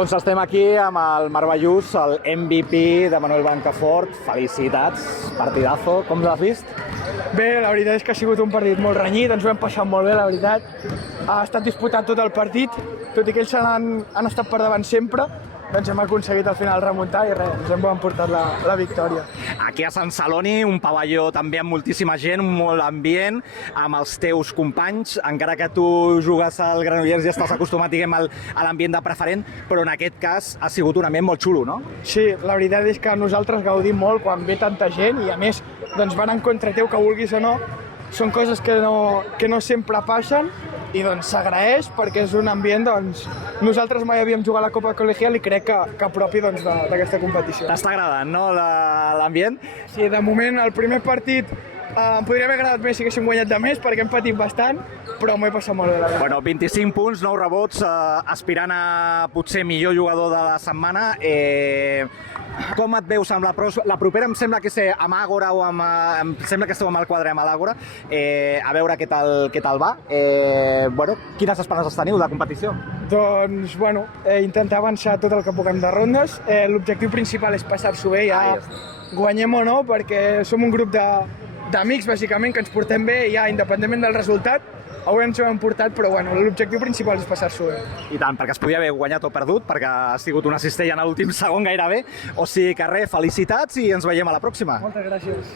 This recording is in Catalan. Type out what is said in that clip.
Doncs estem aquí amb el Marc Ballús, el MVP de Manuel Blancafort. Felicitats, partidazo. Com l'has vist? Bé, la veritat és que ha sigut un partit molt renyit, ens ho hem passat molt bé, la veritat. Ha estat disputat tot el partit, tot i que ells han estat per davant sempre, doncs hem aconseguit al final remuntar i res, ens hem emportat la victòria. Aquí a Sant Celoni, un pavelló també amb moltíssima gent, molt ambient, amb els teus companys, encara que tu jugues al Granollers i estàs acostumat, diguem, a l'ambient de preferent, però en aquest cas ha sigut un ambient molt xulo, no? Sí, la veritat és que nosaltres gaudim molt quan ve tanta gent i a més doncs van en contra teu, que vulguis o no, són coses que no sempre passen i doncs s'agraeix perquè és un ambient, doncs nosaltres mai havíem jugat a la Copa Col·legial i crec que propi doncs, d'aquesta competició. T'està agradant, no, l'ambient? Sí, de moment el primer partit em podria haver agradat més si haguéssim guanyat de més perquè hem patit bastant, però m'ho he passat molt bé, la veritat. Bueno, 25 punts, 9 rebots, aspirant a potser millor jugador de la setmana. Com et veus amb la propera? Em sembla que és amb Àgora o em sembla que esteu amb el quadre amb l'Àgora. A veure què tal va. Bueno, quines esperances teniu de competició? Doncs, bueno, intentar avançar tot el que puguem de rondes. L'objectiu principal és passar-s'ho bé, ja guanyem o no, perquè som un grup d'amics, bàsicament, que ens portem bé i ja, independentment del resultat, avui ens ho hem portat, però bueno, l'objectiu principal és passar-s'ho bé. I tant, perquè es podia haver guanyat o perdut, perquè ha sigut una cistella en l'últim segon gairebé. O sigui que res, felicitats i ens veiem a la pròxima. Moltes gràcies.